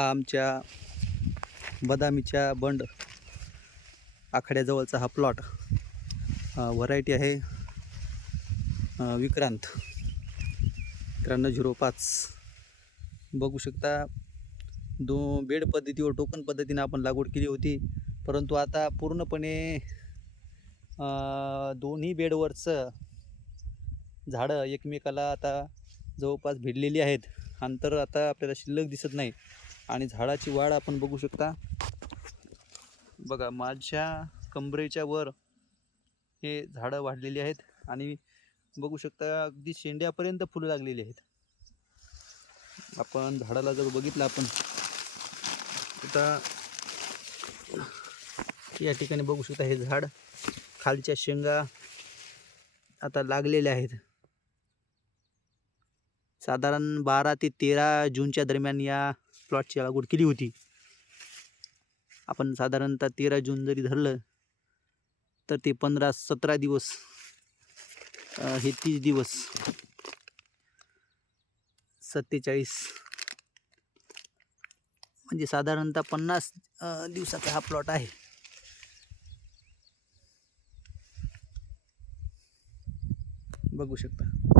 हा आमच्या बदामीच्या बंड आखाड्याजवळचा हा प्लॉट. व्हरायटी आहे विक्रांत 9305. बघू शकता, बेड पद्धतीवर टोकन पद्धतीने आपण लागवड केली होती, परंतु आता पूर्णपणे दोन्ही बेडवरचं झाडं एकमेकाला आता जवळपास भिडलेली आहेत. अंतर आता आपल्याला शिल्लक दिसत नाही आणि झाडाची वाढ आपण बघू शकता. बघा, माझ्या कमरेच्या वर हे झाडं वाढलेली आहेत आणि बघू शकता अगदी शेंड्यापर्यंत फुलं लागलेली आहेत. आपण झाडाला जर बघितलं आपण आता या ठिकाणी बघू शकता, हे झाड खालच्या शेंगा आता लागलेल्या आहेत. साधारण 12 ते 13 जूनच्या दरम्यान या प्लॉटची लागवड केली होती. आपण साधारणतः 13 जून जरी धरलं तर ते 15-17 दिवस, हे 30 दिवस, 47 म्हणजे साधारणतः 50 दिवसाचा हा प्लॉट आहे. बघू शकता.